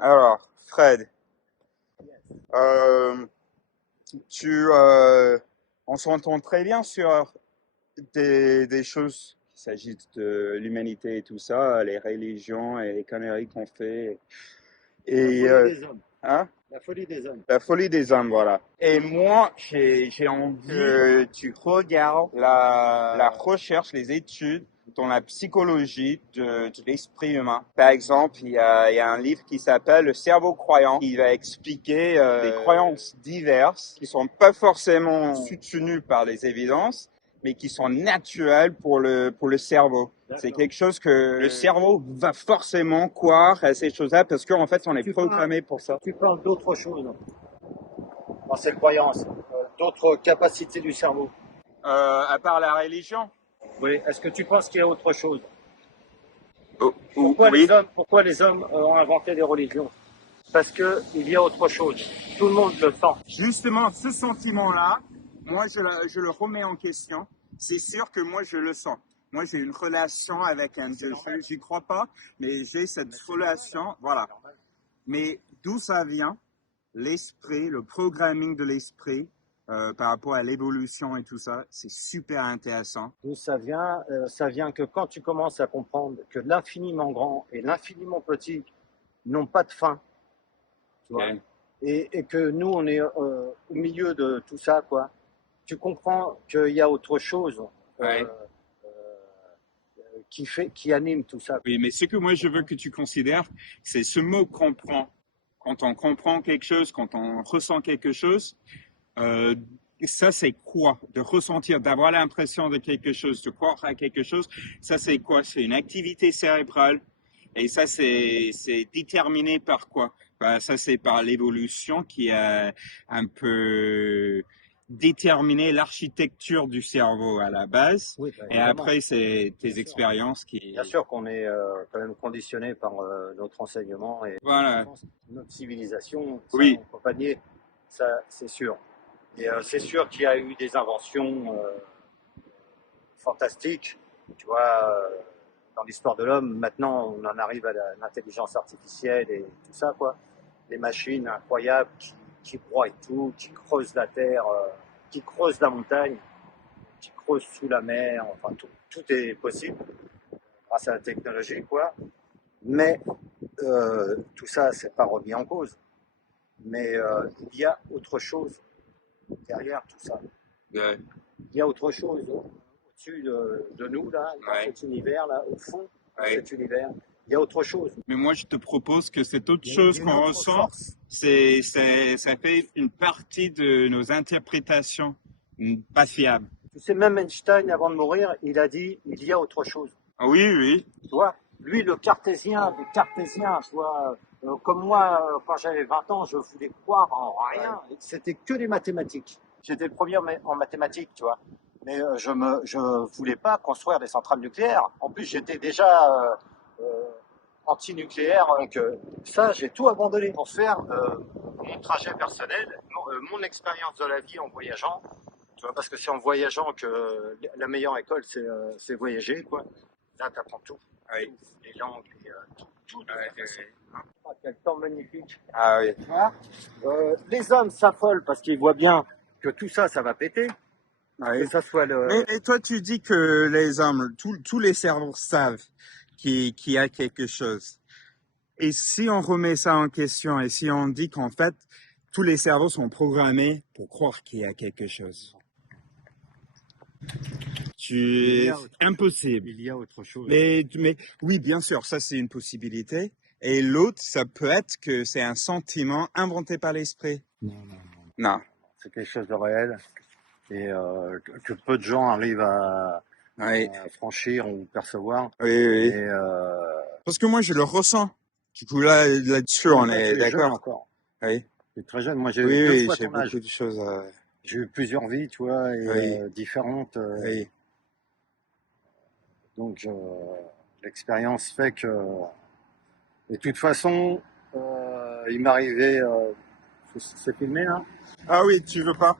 Alors, Fred, euh, tu, on s'entend très bien sur des choses qui s'agissent de l'humanité et tout ça, les religions et les conneries qu'on fait. La Et, folie des hommes. hein, La folie des hommes. la folie des hommes, voilà. Et moi, j'ai envie que tu regardes la recherche, les études dans la psychologie de l'esprit humain. Par exemple, il y a un livre qui s'appelle Le cerveau croyant, qui va expliquer des croyances diverses qui sont pas forcément soutenues par les évidences, mais qui sont naturelles pour le cerveau. C'est quelque chose que le cerveau va forcément croire à ces choses-là parce qu'en fait, on est programmé pour ça. Tu parles d'autre chose dans ces croyances, d'autres capacités du cerveau. À part la religion? Oui. Est-ce que tu penses qu'il y a autre chose? Oh, Oui. Pourquoi les hommes ont inventé des religions? Parce qu'il y a autre chose. Tout le monde le sent. Justement, ce sentiment-là, moi, je le remets en question. C'est sûr que moi, je le sens. Moi, j'ai une relation avec un Dieu. J'y crois pas, mais j'ai cette relation. Voilà. Mais d'où ça vient? L'esprit, le programming de l'esprit, par rapport à l'évolution et tout ça, c'est super intéressant. D'où ça vient? Ça vient que quand tu commences à comprendre que l'infiniment grand et l'infiniment petit n'ont pas de fin, tu vois, Okay. et que nous, on est au milieu de tout ça, quoi. Tu comprends qu'il y a autre chose Ouais. qui anime tout ça. Oui, mais ce que moi je veux que tu considères, c'est ce mot comprend. Quand on comprend quelque chose, quand on ressent quelque chose, euh, ça c'est quoi? De ressentir, d'avoir l'impression de quelque chose, de croire à quelque chose, ça c'est quoi? C'est une activité cérébrale. Et ça c'est déterminé par quoi? Ben, ça c'est par l'évolution qui a un peu déterminé l'architecture du cerveau à la base. Oui, Et évidemment. après, c'est tes Bien sûr. expériences qui... Bien sûr qu'on est quand même conditionné par notre enseignement et Voilà. notre civilisation. Ça, Oui. on peut pas nier. Ça, c'est sûr. Et c'est sûr qu'il y a eu des inventions fantastiques. Tu vois, dans l'histoire de l'homme, maintenant, on en arrive à l'intelligence artificielle et tout ça, quoi. Des machines incroyables qui broient tout, qui creusent la terre, qui creusent la montagne, qui creusent sous la mer. Enfin, tout est possible grâce à la technologie, quoi. Mais tout ça, c'est pas remis en cause. Mais il y a autre chose derrière tout ça. Ouais. Il y a autre chose au-dessus de nous, là, dans Ouais. cet univers-là, au fond de Ouais. cet univers. Il y a autre chose. Mais moi, je te propose que cette autre Il y a chose une qu'on autre ressent, force. ça fait une partie de nos interprétations pas fiables. Tu sais, même Einstein, avant de mourir, il a dit il y a autre chose. Oui, oui. Tu vois, lui, le cartésien des cartésiens, tu vois, comme moi, quand j'avais 20 ans, je voulais croire en rien. C'était que des mathématiques. J'étais le premier en mathématiques, tu vois. Mais je voulais pas construire des centrales nucléaires. En plus, j'étais déjà anti-nucléaire. Donc ça, j'ai tout abandonné pour faire mon trajet personnel, mon expérience de la vie en voyageant. Tu vois, parce que c'est en voyageant que la meilleure école, c'est voyager, quoi. Là, tu apprends tout. Oui. Tout. Les langues, tout. Ouais. Ah, quel temps magnifique. Ah oui. Les hommes s'affolent parce qu'ils voient bien que tout ça, ça va péter. Ouais. Que ça soit Mais toi, tu dis que les hommes, tous les cerveaux savent qu'il y a quelque chose. Et si on remet ça en question et si on dit qu'en fait, tous les cerveaux sont programmés pour croire qu'il y a quelque chose. Impossible. Il y a autre chose. Mais oui, bien sûr, ça c'est une possibilité. Et l'autre, ça peut être que c'est un sentiment inventé par l'esprit. Non. C'est quelque chose de réel et que peu de gens arrivent à franchir ou percevoir. Oui. Et, parce que moi, je le ressens. Du coup, là-dessus, on est d'accord. Encore. Oui. Tu es très jeune. Moi, j'ai eu deux fois ton âge. Beaucoup de choses. J'ai eu plusieurs vies, tu vois, et différentes. Oui. Donc, l'expérience fait que... Et de toute façon, il m'arrivait... c'est filmé, là? Ah oui, tu veux pas?